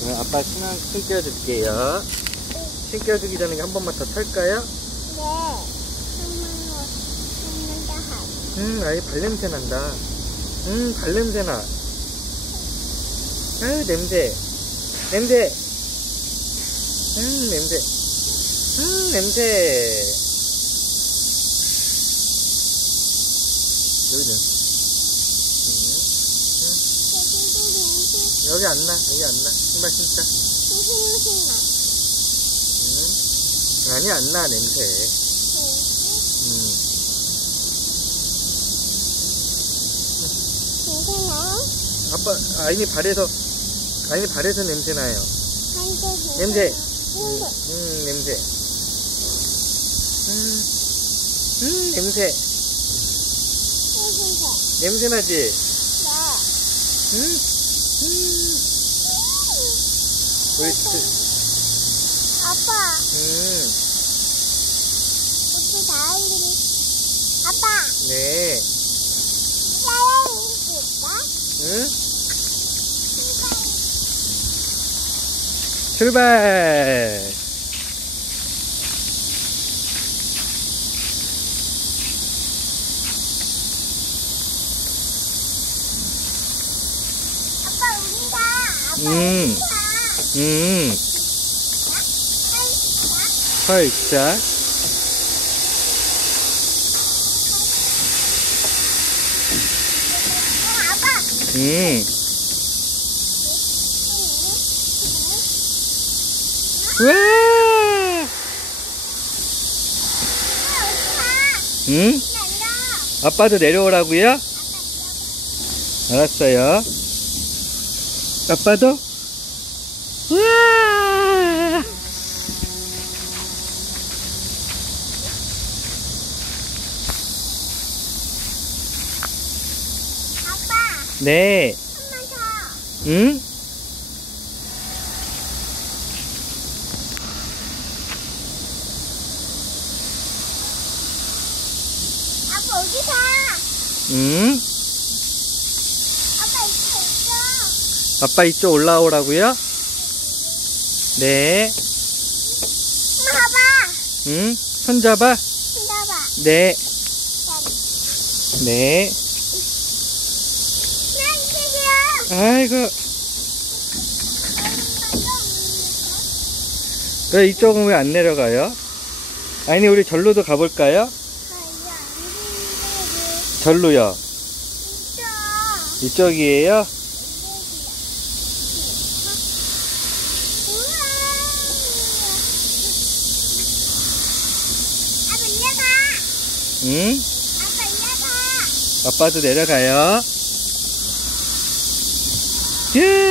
그럼 아빠 신랑 신겨줄게요. 신겨주기 전에 한 번만 더 탈까요? 음, 아이 발냄새 난다. 음, 발냄새 나. 아유, 냄새. 냄새. 음, 냄새. 음, 냄새. 여기는. 음, 여기 안 나. 여기 안 나. 신발 신자. 음. 아니, 안 나, 냄새. 음. 아빠, 아이니 발에서, 아이니 발에서 냄새 나요. 냄새. 음, 음, 냄새. 음, 음, 냄새. 냄새 나지? 음, 음. 옳지. 아빠, 음, 우리 다은이. 아빠, 네. 사랑이 있을까? 응? 출발! 아빠, 우리가. 아빠, 음. 음, 아. 아빠. 음. 우와! 응? 아빠도 내려오라고요? 알았어요. 아빠도? 우와! 아빠, 네. 한번 더. 응? 아빠, 어디 가? 응? 아빠, 이쪽 있어. 아빠 이쪽 올라오라고요? 네. 봐봐. 응? 손 잡아? 손 잡아. 네. 네. 난 아이고. 왜 이쪽은 왜 안 내려가요? 아니, 우리 절로도 가볼까요? 절로요. 이쪽이에요? 응? 아빠도 내려가요. 예!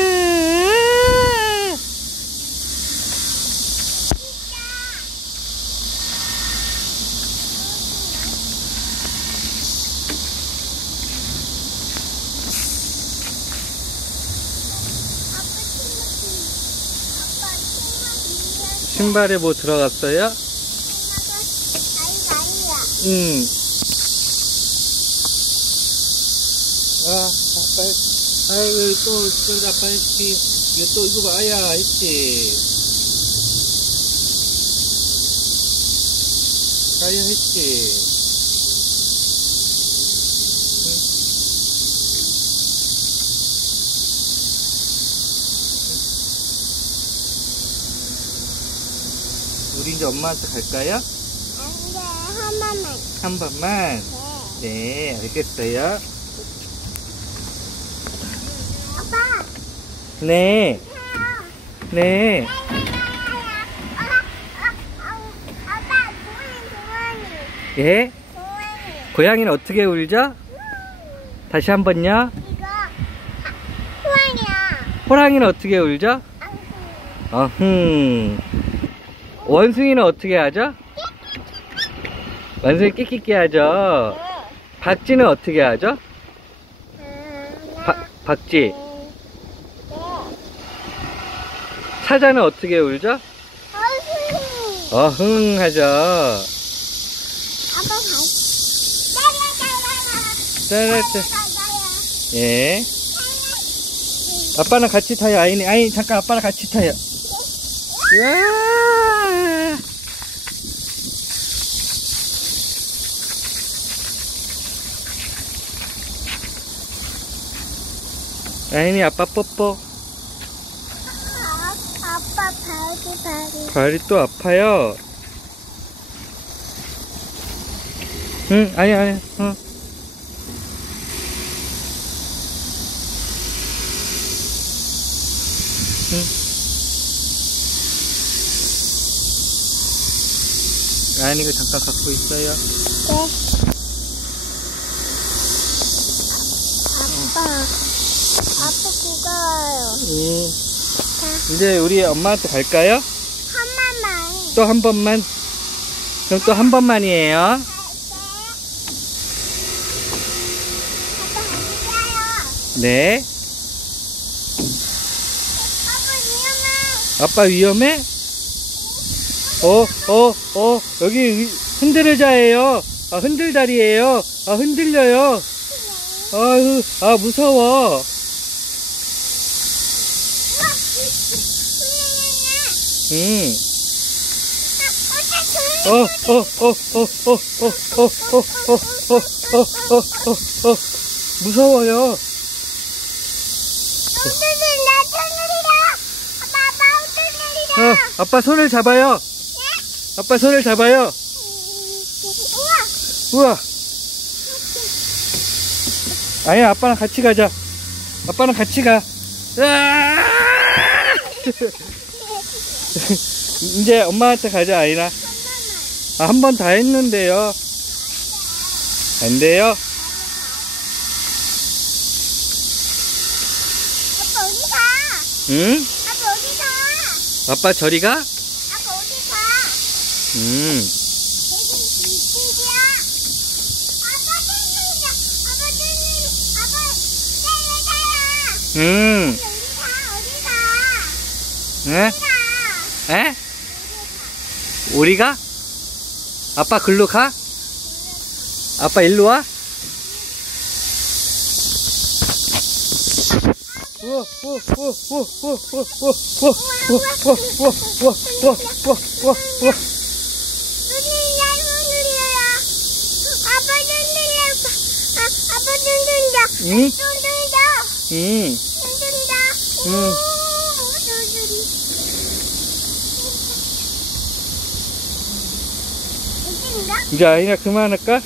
신발에 뭐 들어갔어요? 응. 아, 아빠, 아이고, 또, 또, 아빠 했지. 이거 또, 이거 봐야 했지. 가야 했지. 응. 우리 이제 엄마한테 갈까요? 한 번만. 네, 알겠어요. 아빠, 네, 네. 아빠, 고양이, 고양이, 예? 고양이. 고양이는 어떻게 울죠? 다시 한 번요. 이거 호랑이야. 호랑이는 어떻게 울죠? 아, 어흥. 원숭이는 어떻게 하죠? 원숭이 끼끼끼 하죠. 박쥐는 어떻게 하죠? 박, 박쥐. 사자는 어떻게 울죠? 어흥 하죠. 예. 아빠랑 같이 타요, 아이니. 아이, 잠깐 아빠랑 같이 타요. 우 와. 아이니, 아빠 뽀뽀. 아, 아빠 발이 발이. 발이 또 아파요. 응, 아니, 아니, 어. 아니, 이거 잠깐 갖고 있어요. 네. 아빠. 아빠 구가요. 예. 이제 우리 엄마한테 갈까요? 한 번만. 또 한 번만. 그럼 또 한 번만이에요. 아빠 어디가요? 네. 아빠 위험해. 아빠 위험해? 어, 어, 어, 여기 위- 흔들의자예요. 아, 흔들다리예요. 아, 흔들려요. 아유, 아, 무서워. 음. 어, 어, 어, 어, 어, 어, 어, 어, 어, 어, 어, 어, 어, 어, 어. 무서워요. 아빠. 어, 손을 잡아요. 아빠 손을 잡아요. 우와. 아니야, 아빠랑 같이 가자. 아빠랑 같이 가. 으아! 이제 엄마한테 가자, 아이나. 아, 한 번 다 했는데요. 안 돼요? 아빠 어디 가? 응? 아빠 어디 가? 아빠 저리 가? 아빠 어디 가? 음. 음. 어디 가? 어디 가? 에? 우리가? 아빠 글로 가? 아빠 일로 와? 아빠 흔들려. 응? 흔들려. 응. 흔들려. 응. 이제 아이나 그만할까?